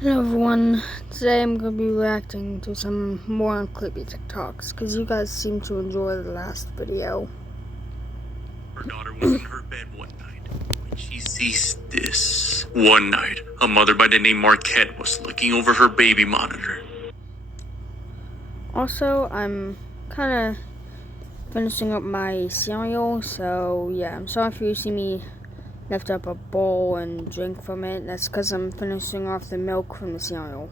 Hello everyone, today I'm going to be reacting to some more creepy TikToks, because you guys seem to enjoy the last video. Her daughter was in her bed one night when she sees this. One night, a mother by the name Marquette was looking over her baby monitor. Also, I'm kind of finishing up my cereal, so yeah, I'm sorry if you see me lift up a bowl and drink from it. That's because I'm finishing off the milk from the cereal.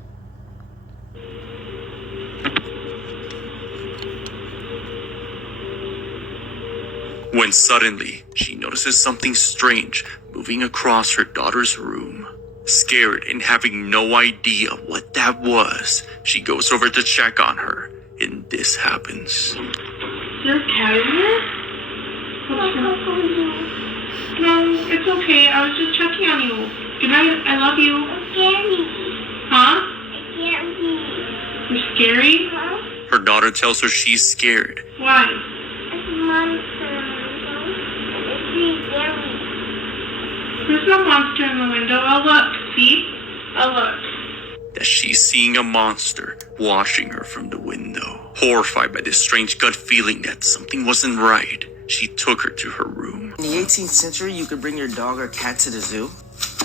When suddenly, she notices something strange moving across her daughter's room. Scared and having no idea what that was, she goes over to check on her, and this happens. You're carrying it? No, it's okay. I was just checking on you. Good night. I love you. Huh? You're scary? Her daughter tells her she's scared. Why? There's no monster in the window. I'll look. See? I'll look. That she's seeing a monster watching her from the window. Horrified by this strange gut feeling that something wasn't right, she took her to her room. In the 18th century, you could bring your dog or cat to the zoo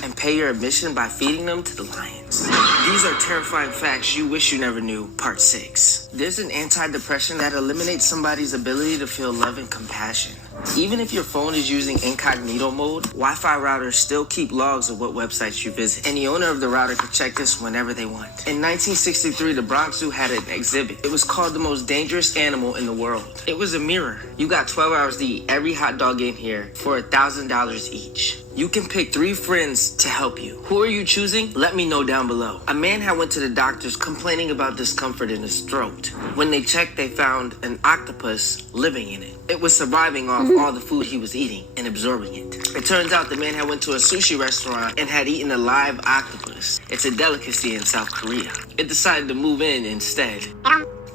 and pay your admission by feeding them to the lions. These are terrifying facts you wish you never knew, part 6. There's an antidepressant that eliminates somebody's ability to feel love and compassion. Even if your phone is using incognito mode, Wi-Fi routers still keep logs of what websites you visit, and the owner of the router can check this whenever they want. In 1963, the Bronx Zoo had an exhibit. It was called The Most Dangerous Animal in the World. It was a mirror. You got 12 hours to eat every hot dog in here for $1,000 each. You can pick 3 friends to help you. Who are you choosing? Let me know down below. A man had went to the doctors complaining about discomfort in his throat. When they checked, they found an octopus living in it. It was surviving off all the food he was eating and absorbing it. It turns out the man had went to a sushi restaurant and had eaten a live octopus. It's a delicacy in South Korea. It decided to move in instead.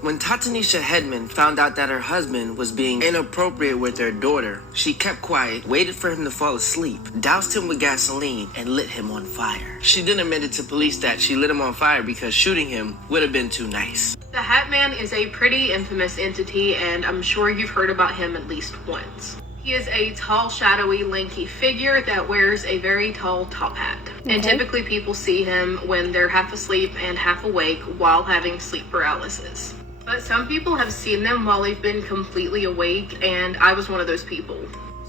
When Tatanisha Hedman found out that her husband was being inappropriate with her daughter, she kept quiet, waited for him to fall asleep, doused him with gasoline, and lit him on fire. She then admitted to police that she lit him on fire because shooting him would have been too nice. The Hat Man is a pretty infamous entity, and I'm sure you've heard about him at least once. He is a tall, shadowy, lanky figure that wears a very tall top hat. And typically people see him when they're half asleep and half awake while having sleep paralysis. But some people have seen them while they've been completely awake, and I was one of those people.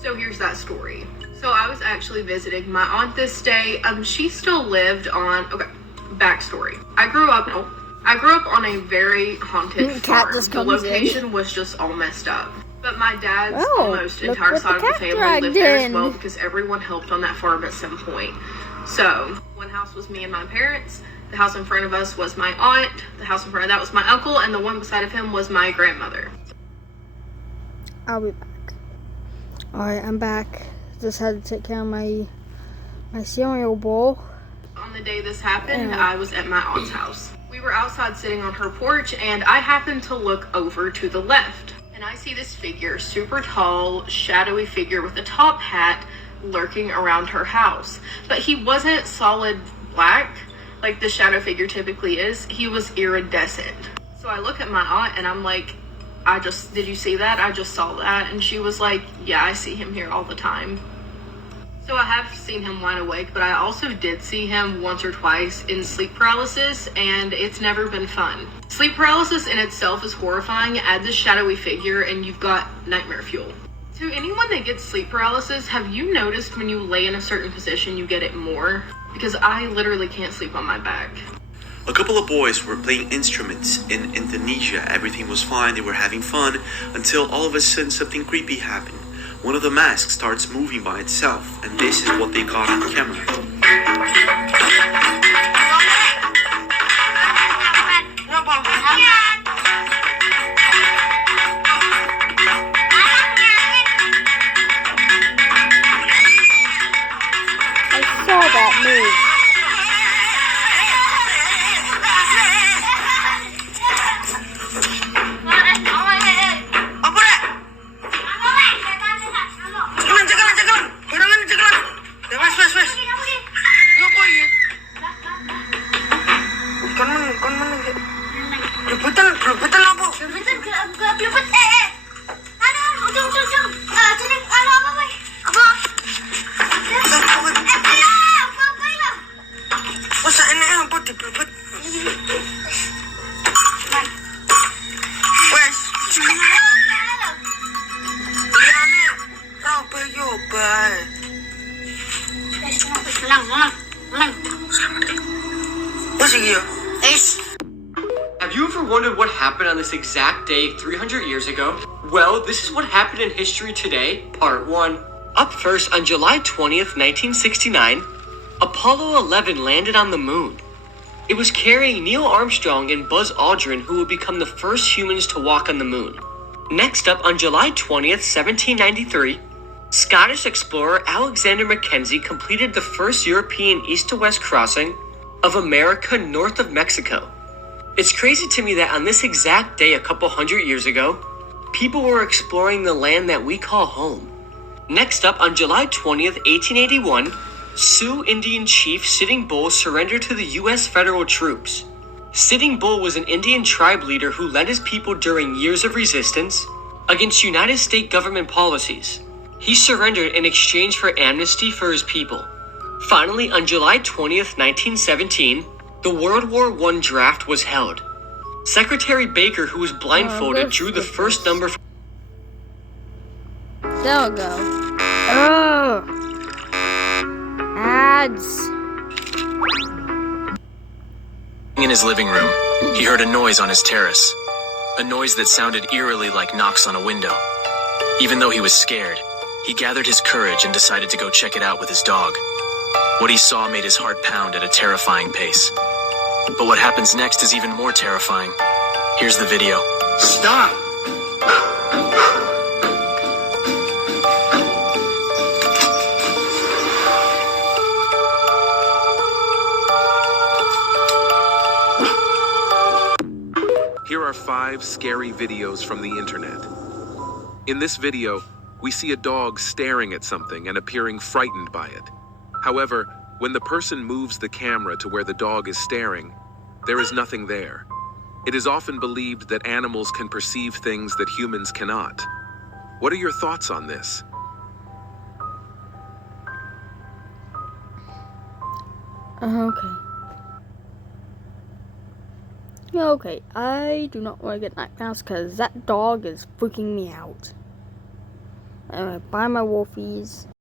So here's that story. So I was actually visiting my aunt this day. She still lived on, backstory. I grew up on a very haunted farm. The location was just all messed up. But my dad's almost entire side of the family lived there as well, because everyone helped on that farm at some point. So one house was me and my parents. The house in front of us was my aunt. The house in front of that was my uncle. And the one beside of him was my grandmother. I'll be back. Alright, I'm back. Just had to take care of my cereal bowl. On the day this happened, I was at my aunt's house. We were outside sitting on her porch, and I happened to look over to the left. And I see this figure, super tall, shadowy figure with a top hat, lurking around her house. But he wasn't solid black like the shadow figure typically is. He was iridescent. So I look at my aunt and I'm like, did you see that? I just saw that. And she was like, yeah, I see him here all the time. So I have seen him wide awake, but I also did see him once or twice in sleep paralysis, and it's never been fun. Sleep paralysis in itself is horrifying. Add this shadowy figure and you've got nightmare fuel. To anyone that gets sleep paralysis, have you noticed when you lay in a certain position you get it more? Because I literally can't sleep on my back. A couple of boys were playing instruments in Indonesia. Everything was fine, they were having fun, until all of a sudden something creepy happened. One of the masks starts moving by itself, and this is what they caught on camera. I saw that move. Have you ever wondered what happened on this exact day 300 years ago? Well, this is what happened in history today, part 1. Up first, on July 20th, 1969, Apollo 11 landed on the moon. It was carrying Neil Armstrong and Buzz Aldrin, who would become the first humans to walk on the moon. Next up, on July 20th, 1793, Scottish explorer Alexander Mackenzie completed the first European east-to-west crossing of America north of Mexico. It's crazy to me that on this exact day a couple hundred years ago, people were exploring the land that we call home. Next up, on July 20th, 1881, Sioux Indian chief Sitting Bull surrendered to the U.S. federal troops. Sitting Bull was an Indian tribe leader who led his people during years of resistance against United States government policies. He surrendered in exchange for amnesty for his people. Finally, on July 20th, 1917, the World War I draft was held. Secretary Baker, who was blindfolded, drew the first number. There we go. Oh, ads. In his living room, he heard a noise on his terrace. A noise that sounded eerily like knocks on a window. Even though he was scared, he gathered his courage and decided to go check it out with his dog. What he saw made his heart pound at a terrifying pace. But what happens next is even more terrifying. Here's the video. Stop! Here are 5 scary videos from the internet. In this video, we see a dog staring at something and appearing frightened by it. However, when the person moves the camera to where the dog is staring, there is nothing there. It is often believed that animals can perceive things that humans cannot. What are your thoughts on this? Okay, I do not want to get nightmares because that dog is freaking me out. Anyway, bye my wolfies.